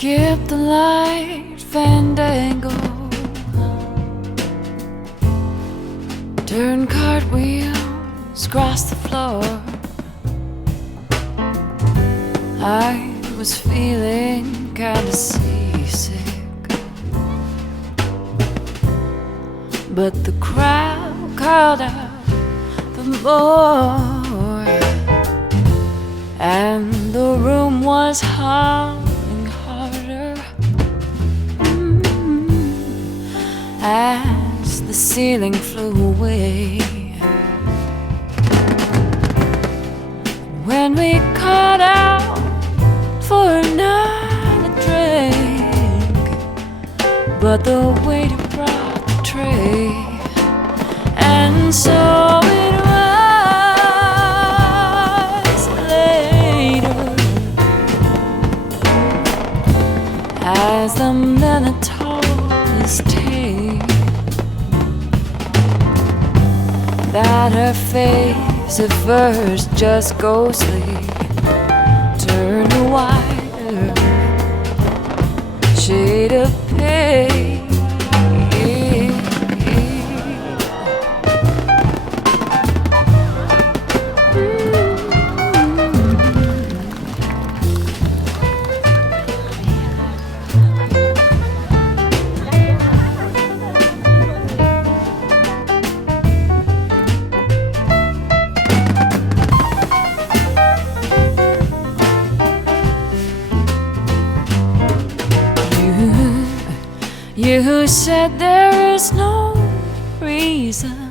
skip the light fandango, turn cartwheels across the floor. I was feeling kinda seasick, but the crowd called out for more, and the room was humming harder as the ceiling flew away. When we called out for another drink, but the waiter brought the tray, and so it was later, as the minute told his tale, that her face at first just ghostly turned a wider shade of pale. You said there is no reason